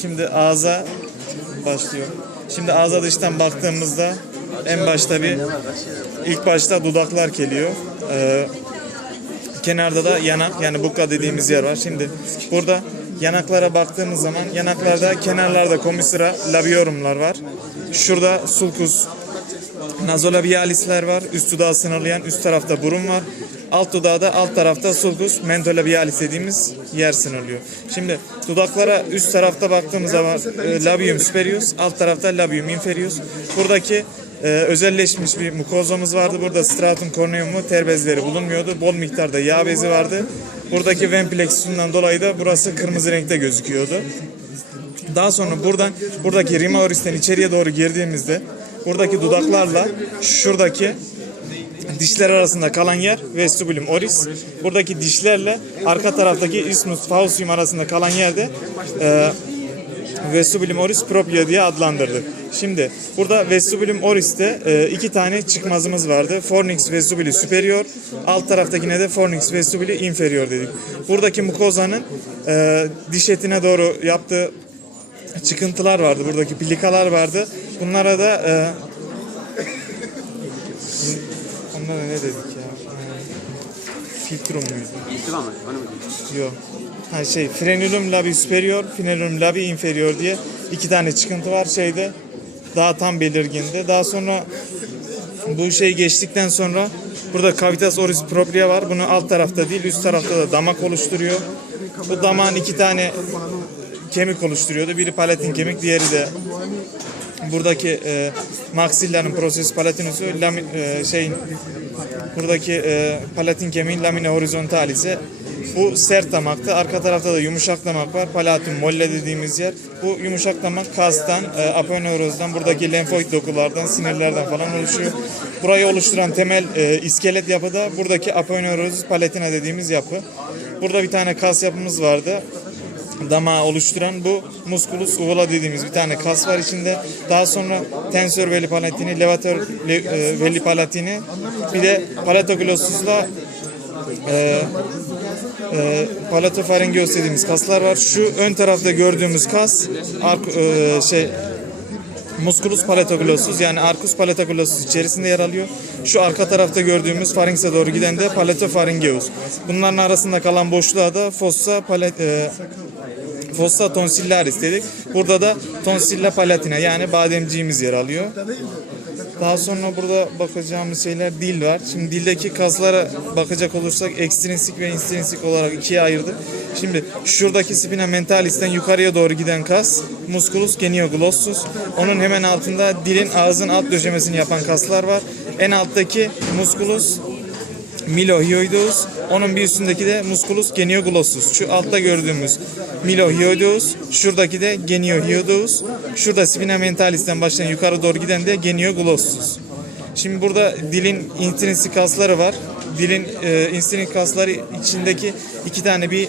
Şimdi ağza başlıyor. Şimdi ağza dıştan baktığımızda en başta bir ilk başta dudaklar geliyor. Ee, kenarda da yanak yani buka dediğimiz yer var. Şimdi burada yanaklara baktığımız zaman yanaklarda kenarlarda komisira labiorumlar var. Şurada sulcus nazolabialisler var. Üst dudağı sınırlayan üst tarafta burun var. Alt dudağı da alt tarafta sulcus mentolabialis dediğimiz yer sınırlıyor. Şimdi dudaklara üst tarafta baktığımız zaman e, labium superius, alt tarafta labium inferius. Buradaki e, özelleşmiş bir mukozamız vardı. Burada stratum corneum'u ter bezleri bulunmuyordu. Bol miktarda yağ bezi vardı. Buradaki ven plexusundan dolayı da burası kırmızı renkte gözüküyordu. Daha sonra buradan buradaki rima içeriye doğru girdiğimizde buradaki dudaklarla şuradaki dişler arasında kalan yer vestibulum oris. Buradaki dişlerle arka taraftaki isthmus faucium arasında kalan yerde e, vestibulum oris propria diye adlandırdık. Şimdi burada vestibulum oris'te e, iki tane çıkmazımız vardı. Fornix vestibuli superior, alt taraftakine de fornix vestibuli inferior dedik. Buradaki mukozanın e, diş etine doğru yaptığı çıkıntılar vardı. Buradaki plikalar vardı. Bunlara da e, onlara ne dedik ya? E, Filtrum muydu? İhtiva mı? Onu mu diyorsun? Yok. Ha şey frenulum labi superior, frenulum labi inferior diye iki tane çıkıntı var şeyde. Daha tam belirginde. Daha sonra bu şey geçtikten sonra burada cavitas oris propria var. Bunu alt tarafta değil üst tarafta da damak oluşturuyor. Bu damağın iki tane kemik oluşturuyordu. Biri palatin kemik, diğeri de buradaki e, maxillanın processus palatinusu lami, e, şeyin buradaki e, palatin kemiğin lamina horizontalis'i bu sert damaktı. Arka tarafta da yumuşak damak var. Palatum molle dediğimiz yer. Bu yumuşak damak kastan, e, aponeurozdan, buradaki lenfoid dokulardan, sinirlerden falan oluşuyor. Burayı oluşturan temel e, iskelet yapı da buradaki aponeurozis palatina dediğimiz yapı. Burada bir tane kas yapımız vardı damağı oluşturan bu musculus uvula dediğimiz bir tane kas var içinde. Daha sonra tensor veli palatini, levator le, e, veli palatini, bir de palatoglossuzla e, e, palatofaringeus dediğimiz kaslar var. Şu ön tarafta gördüğümüz kas ark, e, şey Musculus palatoglossus yani arcus palatoglossus içerisinde yer alıyor. Şu arka tarafta gördüğümüz faringse doğru giden de palatopharyngeus. Bunların arasında kalan boşluğa da fossa palat, e, fossa tonsillaris dedik. Burada da tonsilla palatina yani bademciğimiz yer alıyor. Daha sonra burada bakacağımız şeyler dil var. Şimdi dildeki kaslara bakacak olursak ekstrinsik ve intrinsik olarak ikiye ayırdık. Şimdi şuradaki spina mentalis'ten yukarıya doğru giden kas musculus genioglossus. Onun hemen altında dilin ağzın alt döşemesini yapan kaslar var. En alttaki musculus Milohyoideus. Onun bir üstündeki de musculus genioglossus. Şu altta gördüğümüz Milohyoideus. Şuradaki de geniohyoideus. Şurada spina mentalis'ten başlayan yukarı doğru giden de genioglossus. Şimdi burada dilin intrinsik kasları var. Dilin e, intrinsik kasları içindeki iki tane bir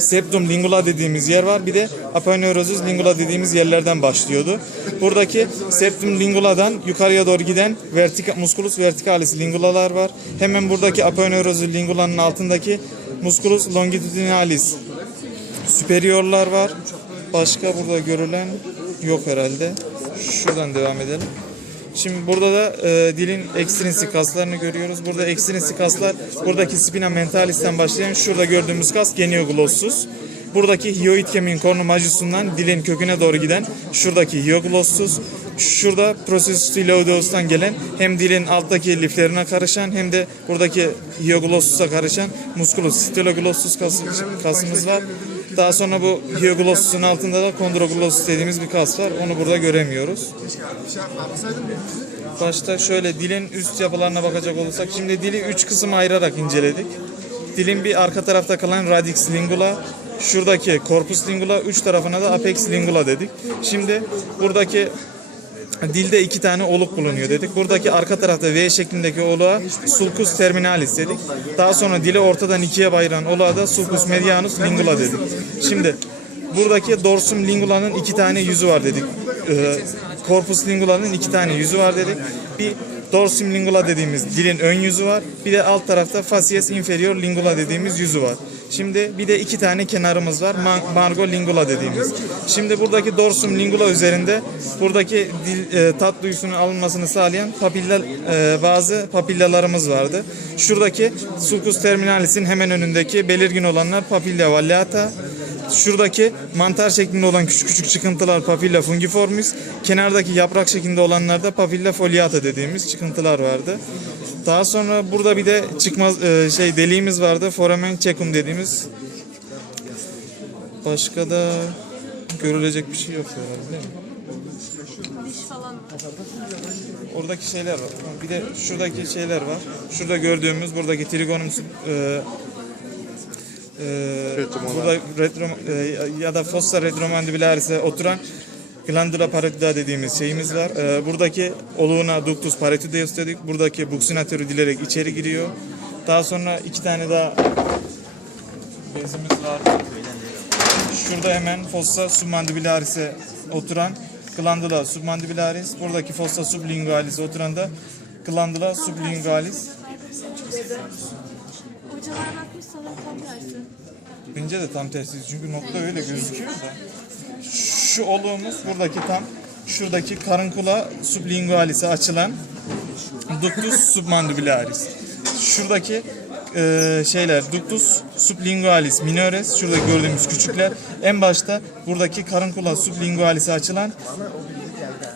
septum lingula dediğimiz yer var. Bir de aponeurosis lingula dediğimiz yerlerden başlıyordu. Buradaki septum linguladan yukarıya doğru giden vertika, musculus verticalis lingulalar var. Hemen buradaki aponeurosis lingulanın altındaki musculus longitudinalis superiorlar var. Başka burada görülen yok herhalde. Şuradan devam edelim. Şimdi burada da e, dilin ekstrinsik kaslarını görüyoruz. Burada ekstrinsik kaslar buradaki spina mentalis'ten başlayan şurada gördüğümüz kas genioglossus. Buradaki hyoid kemiğin cornu majusundan dilin köküne doğru giden şuradaki hyoglossus. Şurada processus tiloideus'tan gelen hem dilin alttaki liflerine karışan hem de buradaki hyoglossus'a karışan musculus styloglossus kası, kasımız var. Daha sonra bu hyoglossus'un altında da chondroglossus dediğimiz bir kas var. Onu burada göremiyoruz. Başta şöyle dilin üst yapılarına bakacak olursak şimdi dili üç kısım ayırarak inceledik. Dilin bir arka tarafta kalan radix lingula, şuradaki corpus lingula, üç tarafına da apex lingula dedik. Şimdi buradaki dilde iki tane oluk bulunuyor dedik. Buradaki arka tarafta V şeklindeki oluğa sulcus terminalis dedik. Daha sonra dili ortadan ikiye ayıran oluğa da sulcus medianus lingula dedik. Şimdi buradaki dorsum lingulanın iki tane yüzü var dedik. Ee, corpus lingulanın iki tane yüzü var dedik. Bir dorsum lingula dediğimiz dilin ön yüzü var. Bir de alt tarafta facies inferior lingula dediğimiz yüzü var. Şimdi bir de iki tane kenarımız var. Ma- Margo lingula dediğimiz. Şimdi buradaki dorsum lingula üzerinde buradaki dil, e, tat duyusunun alınmasını sağlayan papilla e, bazı papillalarımız vardı. Şuradaki sulcus terminalis'in hemen önündeki belirgin olanlar papilla vallata. Şuradaki mantar şeklinde olan küçük küçük çıkıntılar papilla fungiformis. Kenardaki yaprak şeklinde olanlarda papilla foliata dediğimiz çıkıntılar vardı. Daha sonra burada bir de çıkmaz e, şey deliğimiz vardı. Foramen cecum dediğimiz. Başka da görülecek bir şey yok herhalde değil mi? Diş falan var. Oradaki şeyler var. Bir de şuradaki şeyler var. Şurada gördüğümüz buradaki trigonum e, e, burada retro, e, ya da fossa retromandibularis'e oturan glandula parotida dediğimiz şeyimiz var. E, buradaki oluğuna ductus parotideus dedik. Buradaki buccinatörü dilerek içeri giriyor. Daha sonra iki tane daha bezimiz var. Şurada hemen fossa submandibularis'e oturan glandula submandibularis. Buradaki fossa sublingualis'e oturan da glandula sublingualis. Hocalar bakmış sanırım tam tersi. Bence de tam tersi çünkü nokta öyle gözüküyor da. Şu oluğumuz buradaki tam şuradaki karunkula sublingualis'e açılan ductus submandibularis. Şuradaki e, şeyler ductus sublingualis minores şurada gördüğümüz küçükler en başta buradaki karunkula sublingualis'e açılan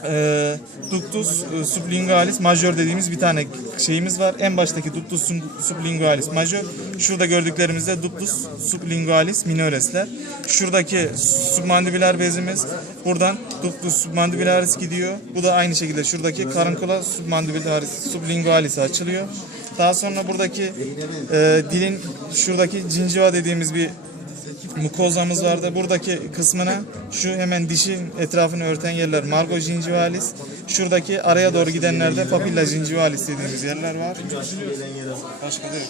e, ductus sublingualis major dediğimiz bir tane şeyimiz var. En baştaki ductus sub- sublingualis major. Şurada gördüklerimizde ductus sublingualis minoresler. Şuradaki submandibular bezimiz buradan ductus submandibularis gidiyor. Bu da aynı şekilde şuradaki karunkula submandibularis sublingualis açılıyor. Daha sonra buradaki e, dilin şuradaki gingiva dediğimiz bir mukozamız vardı. Buradaki kısmına şu hemen dişin etrafını örten yerler margo gingivalis. Şuradaki araya doğru gidenlerde papilla gingivalis dediğimiz yerler var. Başka da yok.